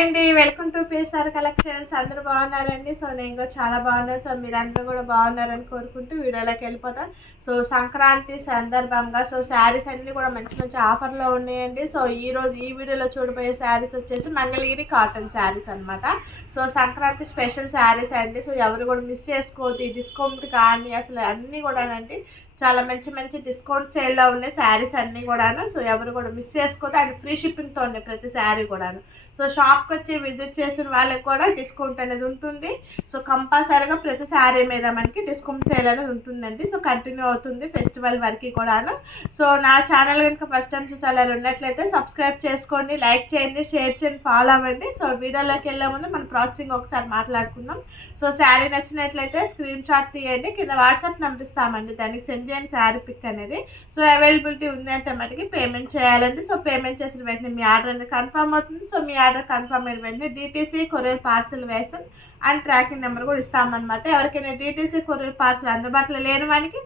అండి, welcome to PSR collections. అందరూ బాగున్నారండి. సో నేను కూడా చాలా బాగున్నాను. సో మీరందరూ కూడా బాగున్నారని కోరుకుంటూ వీడియోలోకి వెళ్ళిపోతాం. సో సంక్రాంతి సందర్భంగా సో శారీస్ అన్నీ కూడా మంచి మంచి ఆఫర్లో ఉన్నాయండి. సో ఈరోజు ఈ వీడియోలో చూడబోయే శారీస్ వచ్చేసి మంగళగిరి కాటన్ శారీస్ అనమాట. సో సంక్రాంతి స్పెషల్ శారీస్ అండి. సో ఎవరు కూడా మిస్ చేసుకోవద్దు. ఈ డిస్కౌంట్ కానీ అసలు అన్నీ కూడానండి చాలా మంచి మంచి డిస్కౌంట్ సేల్లో ఉన్నాయి శారీస్ అన్నీ కూడాను. సో ఎవరు కూడా మిస్ చేసుకోవద్దు. అండ్ ఫ్రీ షిప్పింగ్తో ఉన్నాయి ప్రతి శారీ కూడాను. సో షాప్కి వచ్చి విజిట్ చేసిన వాళ్ళకి కూడా డిస్కౌంట్ అనేది ఉంటుంది. సో కంపల్సరీగా ప్రతి శారీ మీద మనకి డిస్కౌంట్ సేల్ అనేది ఉంటుందండి. సో కంటిన్యూ అవుతుంది ఫెస్టివల్ వరకు కూడాను. సో నా ఛానల్ కనుక ఫస్ట్ టైం చూసి అలా ఉన్నట్లయితే సబ్స్క్రైబ్ చేసుకోండి, లైక్ చేయండి, షేర్ చేయండి, ఫాలో అవ్వండి. సో వీడియోలోకి వెళ్ళే ముందు మన ప్రాసెసింగ్ ఒకసారి మాట్లాడుకుందాం. సో శారీ నచ్చినట్లయితే స్క్రీన్ షాట్ తీయండి, కింద వాట్సాప్ నెంబర్ ఇస్తామండి, దానికి సెండ్ చేయండి శారీ పిక్ అనేది. సో అవైలబిలిటీ ఉంది అంటే మటుకి పేమెంట్ చేయాలండి. సో పేమెంట్ చేసిన వెంటనే మీ ఆర్డర్ అనేది కన్ఫర్మ్ అవుతుంది. సో మీ ఆర్డర్ కన్ఫర్మ్ అయిన వెంటనే డిటీసీ కొరియర్ పార్సల్ వేస్తాం అండ్ ట్రాకింగ్ నెంబర్ కూడా ఇస్తామన్నమాట. ఎవరికైనా డిటీసీ కొరియర్ పార్సల్ అందుబాటులో లేని వానికి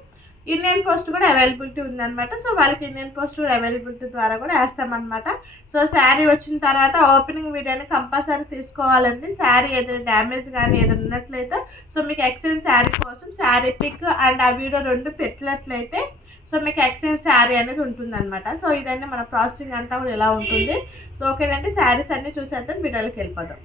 ఇండియన్ పోస్ట్ కూడా అవైలబిలిటీ ఉందన్నమాట. సో వాళ్ళకి ఇండియన్ పోస్ట్ కూడా అవైలబిలిటీ ద్వారా కూడా వేస్తామన్నమాట. సో శారీ వచ్చిన తర్వాత ఓపెనింగ్ వీడియోని కంపల్సరీ తీసుకోవాలండి. శారీ ఏదైనా డ్యామేజ్ కానీ ఏదైనా ఉన్నట్లయితే సో మీకు ఎక్స్చేంజ్ శారీ కోసం శారీ పిక్ అండ్ ఆ వీడియో రెండు పెట్టినట్లయితే సో మీకు ఎక్స్చేంజ్ శారీ అనేది ఉంటుంది అనమాట. సో ఇదండి మన ప్రాసెసింగ్ అంతా కూడా ఎలా ఉంటుంది. సో ఓకేనండి, శారీస్ అన్నీ చూసేద్దాం, వీడియోలోకి వెళ్ళిపోదాం.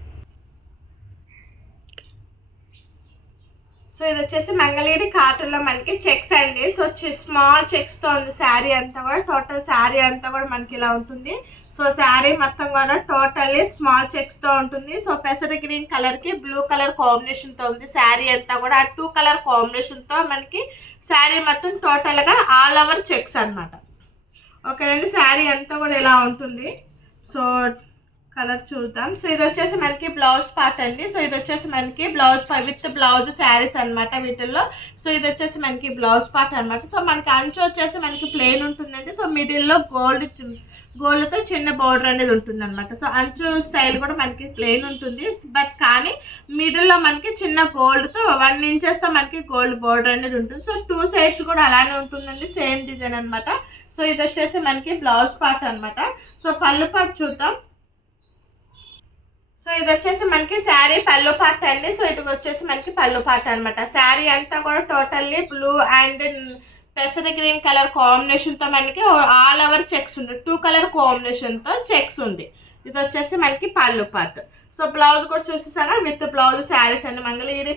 సో ఇది వచ్చేసి మంగళగిరి కాటన్లో మనకి చెక్స్ అండి. సో స్మాల్ చెక్స్తో ఉంది శారీ అంతా కూడా. టోటల్ శారీ అంతా కూడా మనకి ఇలా ఉంటుంది. సో శారీ మొత్తం కూడా టోటల్లీ స్మాల్ చెక్స్తో ఉంటుంది. సో పెసర గ్రీన్ కలర్కి బ్లూ కలర్ కాంబినేషన్తో ఉంది శారీ అంతా కూడా. ఆ 2 కలర్ కాంబినేషన్తో మనకి శారీ మొత్తం టోటల్గా ఆల్ ఓవర్ చెక్స్ అనమాట. ఓకేనండి, శారీ అంతా కూడా ఇలా ఉంటుంది. సో కలర్ చూద్దాం. సో ఇది వచ్చేసి మనకి బ్లౌజ్ పార్ట్ అండి. సో ఇది వచ్చేసి మనకి బ్లౌజ్ విత్ బ్లౌజ్ శారీస్ అనమాట వీటిల్లో. సో ఇది వచ్చేసి మనకి బ్లౌజ్ పార్ట్ అనమాట. సో మనకి అంచు వచ్చేసి మనకి ప్లెయిన్ ఉంటుందండి. సో మిడిల్లో గోల్డ్తో చిన్న బోర్డర్ అనేది ఉంటుంది అనమాట. సో అంచు స్టైల్ కూడా మనకి ప్లెయిన్ ఉంటుంది, బట్ కానీ మిడిల్లో మనకి చిన్న గోల్డ్తో 1 ఇంచెస్తో మనకి గోల్డ్ బోర్డర్ అనేది ఉంటుంది. సో 2 సైడ్స్ కూడా అలానే ఉంటుందండి, సేమ్ డిజైన్ అనమాట. సో ఇది వచ్చేసి మనకి బ్లౌజ్ పార్ట్ అనమాట. సో పళ్ళు పార్ట్ చూద్దాం. సో ఇది వచ్చేసి మనకి శారీ పళ్ళు పార్ట్ అండి. సో ఇది వచ్చేసి మనకి పళ్ళు పార్ట్ అనమాట. శారీ అంతా కూడా టోటల్లీ బ్లూ అండ్ పెసర గ్రీన్ కలర్ కాంబినేషన్తో మనకి ఆల్ ఓవర్ చెక్స్ ఉంది. 2 కలర్ కాంబినేషన్తో చెక్స్ ఉంది. ఇది వచ్చేసి మనకి పళ్ళు పార్ట్. సో బ్లౌజ్ కూడా చూసేసాను, విత్ బ్లౌజ్ శారీస్ అండి. మంగళగిరి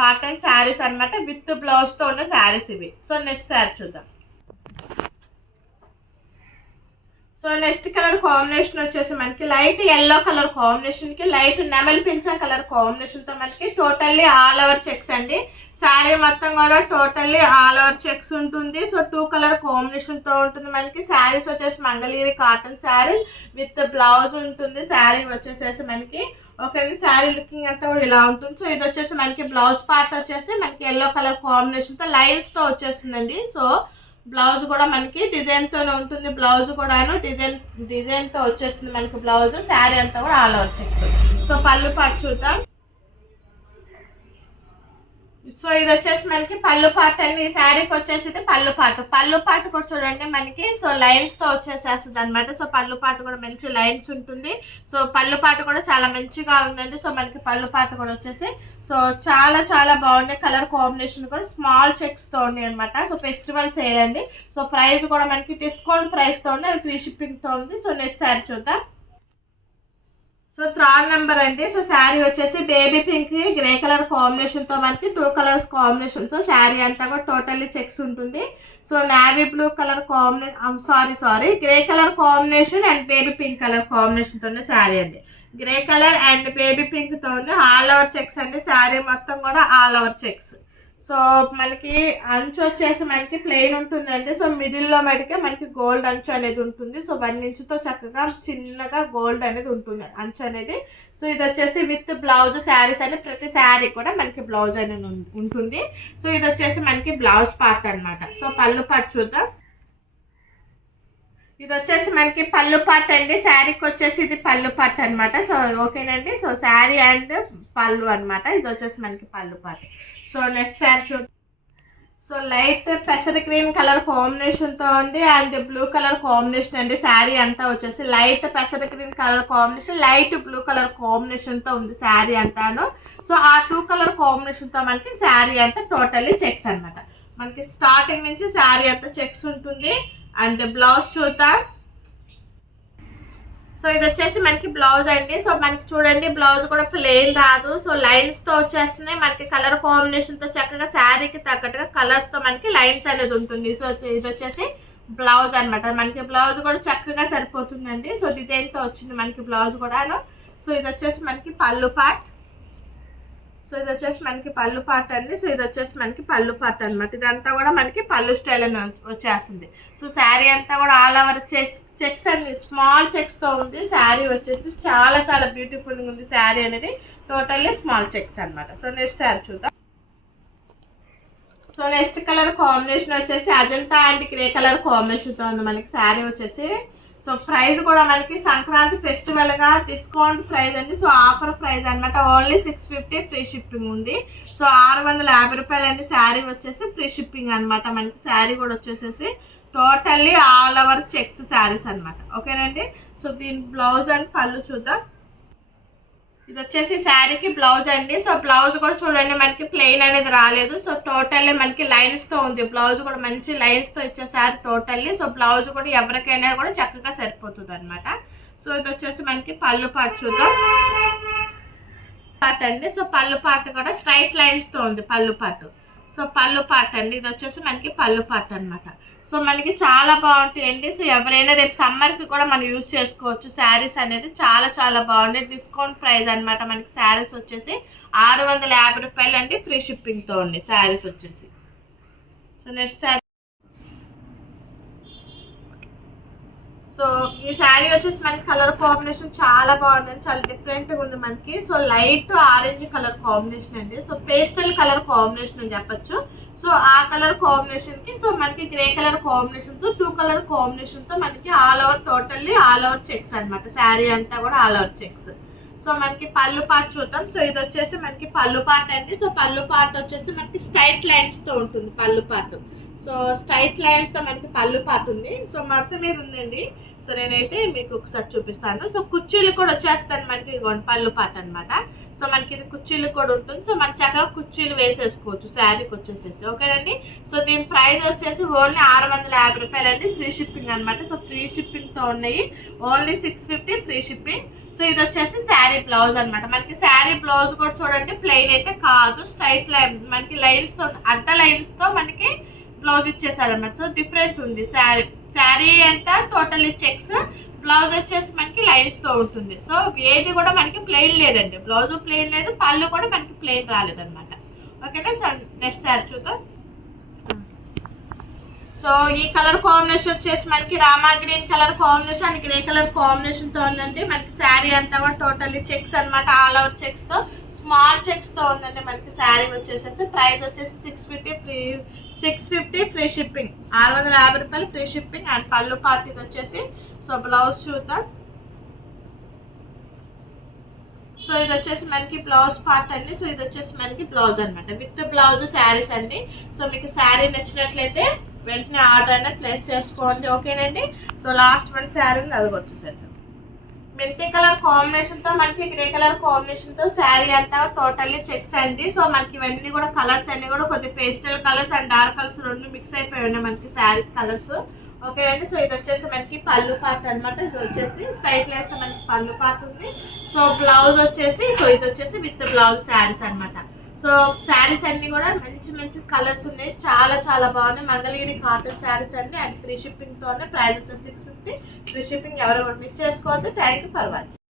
కాటన్ శారీస్ అనమాట, విత్ బ్లౌజ్తో ఉన్న శారీస్ ఇవి. సో నెక్స్ట్ శారీ చూద్దాం. సో నెక్స్ట్ కలర్ కాంబినేషన్ వచ్చేసి మనకి లైట్ ఎల్లో కలర్ కాంబినేషన్కి లైట్ నెమలి పింఛం కలర్ కాంబినేషన్తో మనకి టోటల్లీ ఆల్ ఓవర్ చెక్స్ అండి. శారీ మొత్తం కూడా టోటల్లీ ఆల్ ఓవర్ చెక్స్ ఉంటుంది. సో 2 కలర్ కాంబినేషన్తో ఉంటుంది మనకి. శారీస్ వచ్చేసి Mangalagiri cotton sari with blouse ఉంటుంది. శారీ వచ్చేసేసి మనకి ఓకే, శారీ లుకింగ్ అంతా కూడా ఇలా ఉంటుంది. సో ఇది వచ్చేసి మనకి బ్లౌజ్ పార్ట్ వచ్చేసి మనకి ఎల్లో కలర్ కాంబినేషన్తో లైన్స్తో వచ్చేస్తుందండి. సో బ్లౌజ్ కూడా మనకి డిజైన్తోనే ఉంటుంది. బ్లౌజ్ కూడాను డిజైన్తో వచ్చేస్తుంది మనకి బ్లౌజ్. శారీ అంతా కూడా ఆల్ ఓవర్ చెక్స్. సో పళ్ళు పార్ట్ చూద్దాం. సో ఇది వచ్చేసి మనకి పళ్ళు పార్ట్ అండి. ఈ శారీకి వచ్చేసి పళ్ళు పార్ట్ కూడా చూడండి మనకి. సో లైన్స్తో వచ్చేసేస్తుంది అనమాట. సో పళ్ళు పార్ట్ కూడా మంచి లైన్స్ ఉంటుంది. సో పళ్ళు పార్ట్ కూడా చాలా మంచిగా ఉందండి. సో మనకి పళ్ళు పార్ట్ కూడా వచ్చేసి సో చాలా చాలా బాగుంది. కలర్ కాంబినేషన్ కూడా స్మాల్ చెక్స్తో ఉంది అనమాట. సో ఫెస్టివల్ సేల్ అండి. సో ప్రైస్ కూడా మనకి డిస్కౌంట్ ప్రైస్తో ఉంది, అది ఫ్రీ షిప్పింగ్తో ఉంది. సో నెక్స్ట్ శారీ చూద్దాం. సో 3rd నెంబర్ అండి. సో శారీ వచ్చేసి బేబీ పింక్ గ్రే కలర్ కాంబినేషన్తో మనకి 2 కలర్స్ కాంబినేషన్తో శారీ అంతా కూడా టోటల్లీ చెక్స్ ఉంటుంది. So navy blue colour combination grey colour combination and baby pink colour కాంబినేషన్తో శారీ అండి. గ్రే కలర్ అండ్ బేబీ పింక్తో ఉంది. ఆల్ ఓవర్ చెక్స్ అండి. శారీ మొత్తం కూడా ఆల్ ఓవర్ చెక్స్. సో మనకి అంచు వచ్చేసి మనకి ప్లెయిన్ ఉంటుందండి. సో మిడిల్లో మటుకే మనకి గోల్డ్ అంచు అనేది ఉంటుంది. సో 1 ఇంచుతో చక్కగా చిన్నగా గోల్డ్ అనేది ఉంటుంది అంచు అనేది. సో ఇది వచ్చేసి విత్ బ్లౌజ్ శారీస్ అని ప్రతి శారీ కూడా మనకి బ్లౌజ్ అనేది ఉంటుంది. సో ఇది వచ్చేసి మనకి బ్లౌజ్ పార్ట్ అనమాట. సో పళ్ళు పార్ట్ చూద్దాం. ఇది వచ్చేసి మనకి పళ్ళు పార్ట్ అండి. శారీకి వచ్చేసి ఇది పళ్ళు పార్ట్ అనమాట. సో ఓకేనండి, సో శారీ అండ్ పళ్ళు అనమాట. ఇది వచ్చేసి మనకి పళ్ళు part. So next sari so light పెసర గ్రీన్ కలర్ కాంబినేషన్ తో ఉంది అండ్ బ్లూ కలర్ కాంబినేషన్ అండి. శారీ అంతా వచ్చేసి లైట్ పెసర green colour combination, light blue colour combination తో ఉంది శారీ అంతాను. సో ఆ 2 కలర్ కాంబినేషన్ తో మనకి శారీ అంతా టోటల్లీ చెక్స్ అన్నమాట. మనకి స్టార్టింగ్ నుంచి శారీ అంతా చెక్స్ ఉంటుంది. అండ్ బ్లౌజ్ చూద్దాం. సో ఇది వచ్చేసి మనకి బ్లౌజ్ అండి. సో మనకి చూడండి బ్లౌజ్ కూడా ప్లెయిన్ రాదు. సో లైన్స్ తో వచ్చేస్తున్నాయి. మనకి కలర్ కాంబినేషన్ తో చక్కగా శారీకి తగ్గట్టుగా కలర్స్ తో మనకి లైన్స్ అనేది ఉంటుంది. సో ఇది వచ్చేసి బ్లౌజ్ అన్నమాట. మనకి బ్లౌజ్ కూడా చక్కగా సరిపోతుందండి. సో డిజైన్ తో వచ్చింది మనకి బ్లౌజ్ కూడాను. సో ఇది వచ్చేసి మనకి పళ్ళు పార్ట్. సో ఇది వచ్చేసి మనకి పళ్ళు పార్ట్ అండి. సో ఇది వచ్చేసి మనకి పళ్ళు పార్ట్ అనమాట. ఇదంతా కూడా మనకి పళ్ళు స్టైల్ అని వచ్చేస్తుంది. సో శారీ అంతా కూడా ఆల్ ఓవర్ చెక్స్ అండి, స్మాల్ చెక్స్ తో ఉంది. శారీ వచ్చేసి చాలా చాలా బ్యూటిఫుల్ గా ఉంది. శారీ అనేది టోటల్లీ స్మాల్ చెక్స్ అన్నమాట. సో నెక్స్ట్ శారీ చూద్దాం. సో నెక్స్ట్ కలర్ కాంబినేషన్ వచ్చేసి Ajanta and grey colour combination తో ఉంది మనకి శారీ వచ్చేసి. సో ప్రైస్ కూడా మనకి సంక్రాంతి ఫెస్టివల్ గా డిస్కౌంట్ ప్రైస్ అండి. సో ఆఫర్ ప్రైస్ అనమాట. ఓన్లీ 650 ఫ్రీ షిప్పింగ్ ఉంది. సో 650 రూపాయలు అండి శారీ వచ్చేసి, ఫ్రీ షిప్పింగ్ అనమాట. మనకి శారీ కూడా వచ్చేసేసి totally all over checks saris అనమాట. ఓకేనండి. సో దీని బ్లౌజ్ అండ్ పళ్ళు చూద్దాం. ఇది వచ్చేసి శారీకి బ్లౌజ్ అండి. సో బ్లౌజ్ కూడా చూడండి మనకి ప్లెయిన్ అనేది రాలేదు. సో టోటల్లీ మనకి లైన్స్ తో ఉంది. బ్లౌజ్ కూడా మంచి లైన్స్ తో ఇచ్చేసారు టోటల్లీ. సో బ్లౌజ్ కూడా ఎవరికైనా కూడా చక్కగా సరిపోతుంది అనమాట. సో ఇది వచ్చేసి మనకి పళ్ళు పార్ట్ చూద్దాం. పార్ట్ అండి. సో పళ్ళు పార్ట్ కూడా స్ట్రైట్ లైన్స్ తో ఉంది పళ్ళు పార్ట్. సో పళ్ళు పార్ట్ అండి. ఇది వచ్చేసి మనకి పళ్ళు పార్ట్ అనమాట. సో మనకి చాలా బాగుంటాయండి. సో ఎవరైనా రేపు సమ్మర్ కి కూడా మనం యూజ్ చేసుకోవచ్చు. శారీస్ అనేది చాలా చాలా బాగున్నాయి. డిస్కౌంట్ ప్రైస్ అనమాట. మనకి శారీస్ వచ్చేసి 650 రూపాయలు అండి, ఫ్రీ షిప్పింగ్ తో ఉంది శారీస్ వచ్చేసి. So next sari. సో ఈ శారీ వచ్చేసి మనకి కలర్ కాంబినేషన్ చాలా బాగుందండి. చాలా డిఫరెంట్ గా ఉంది మనకి. So light orange colour combination అండి. సో పేస్టల్ కలర్ కాంబినేషన్ అని చెప్పచ్చు. సో ఆ కలర్ కాంబినేషన్ కి సో మనకి గ్రే కలర్ కాంబినేషన్ తో 2 కలర్ కాంబినేషన్ తో మనకి all over totally all over checks అనమాట. శారీ అంతా కూడా ఆల్ ఓవర్ చెక్స్. సో మనకి పళ్ళు పార్ట్ చూద్దాం. సో ఇది వచ్చేసి మనకి పళ్ళు పార్ట్ అండి. సో పళ్ళు పార్ట్ వచ్చేసి మనకి స్ట్రైట్ లైన్స్ తో ఉంటుంది పళ్ళు పార్ట్. సో స్ట్రైట్ లైన్స్ తో మనకి పళ్ళు పార్ట్ ఉంది. సో మొత్తం మీద ఉందండి. సో నేనైతే మీకు ఒకసారి చూపిస్తాను. సో కుర్చీలు కూడా వచ్చేస్తాను మనకి పళ్ళు పార్ట్ అనమాట. సో మనకి ఇది కుర్చీలు కూడా ఉంటుంది. సో మన చక్కగా కుర్చీలు వేసేసుకోవచ్చు శారీకి వచ్చేసేసి. ఓకేనండి. సో దీని ప్రైస్ వచ్చేసి ఓన్లీ 650 రూపాయలు అండి, ఫ్రీ షిప్పింగ్ అనమాట. సో ఫ్రీ షిప్పింగ్ తో ఉన్నాయి. Only 650 free shipping. సో ఇది వచ్చేసి శారీ బ్లౌజ్ అనమాట. మనకి శారీ బ్లౌజ్ కూడా చూడండి ప్లెయిన్ అయితే కాదు, స్ట్రైట్ లైన్ మనకి లైన్స్ తో అడ్డ లైన్స్ తో మనకి బ్లౌజ్ ఇచ్చేసారనమాట. సో డిఫరెంట్ ఉంది శారీ. శారీ అంతా టోటల్లీ చెక్స్, బ్లౌజ్ వచ్చేసి మనకి లైన్స్ తో ఉంటుంది. సో ఏది కూడా మనకి ప్లెయిన్ లేదండి. బ్లౌజ్ ప్లెయిన్ లేదు, పళ్ళు కూడా మనకి ప్లెయిన్ రాలేదన్నమాట. ఓకేనా. సో నెక్స్ట్ శారీ చూద్దాం. సో ఈ కలర్ కాంబినేషన్ వచ్చేసి మనకి Rama green colour combination and grey colour combination తో ఉందండి. మనకి శారీ అంతా కూడా టోటల్లీ చెక్స్ అనమాట. ఆల్ ఓవర్ చెక్స్ తో స్మాల్ చెక్స్ తో ఉందండి మనకి శారీ వచ్చేసేసి. ప్రైస్ వచ్చేసి 650 ఫ్రీ షిప్పింగ్. 650 రూపాయలు ఫ్రీ షిప్పింగ్. అండ్ పళ్ళు పార్ట్ ఇది వచ్చేసి. సో బ్లౌజ్ చూద్దాం. సో ఇది వచ్చేసి మనకి బ్లౌజ్ పార్ట్ అండి. సో ఇది వచ్చేసి మనకి బ్లౌజ్ అనమాట. విత్ బ్లౌజ్ శారీస్ అండి. సో మీకు శారీ నచ్చినట్లయితే వెంటనే ఆర్డర్ అనేది ప్లేస్ చేసుకోండి. ఓకేనండి. సో లాస్ట్ వన్ శారీ అది కూడా చూసేద్దాం. మెంతి కలర్ కాంబినేషన్ తో మనకి గ్రే కలర్ కాంబినేషన్ తో శారీ అంతా టోటల్లీ చెక్స్ అండి. సో మనకి ఇవన్నీ కూడా కలర్స్ అన్ని కూడా కొద్ది pastel colours and dark colours రెండు మిక్స్ అయిపోయి ఉన్నాయి మనకి శారీస్ కలర్స్. ఓకేనండి. సో ఇది వచ్చేసి మనకి పళ్ళు పార్ట్ అనమాట. ఇది వచ్చేసి స్ట్రైట్ లైన్స్ తో మనకి పళ్ళు పార్ట్ ఉంది. సో బ్లౌజ్ వచ్చేసి సో ఇది వచ్చేసి విత్ బ్లౌజ్ శారీస్ అనమాట. సో శారీస్ అన్ని కూడా మంచి మంచి కలర్స్ ఉన్నాయి. చాలా చాలా బాగున్నాయి. మంగళగిరి కాటన్ శారీస్ అండి. అండ్ ఫ్రీ షిప్పింగ్ తో ప్రైస్ వచ్చేసి 650 ఫ్రీ షిప్పింగ్. ఎవరు మిస్ చేసుకోవద్దు. Thank you for watching.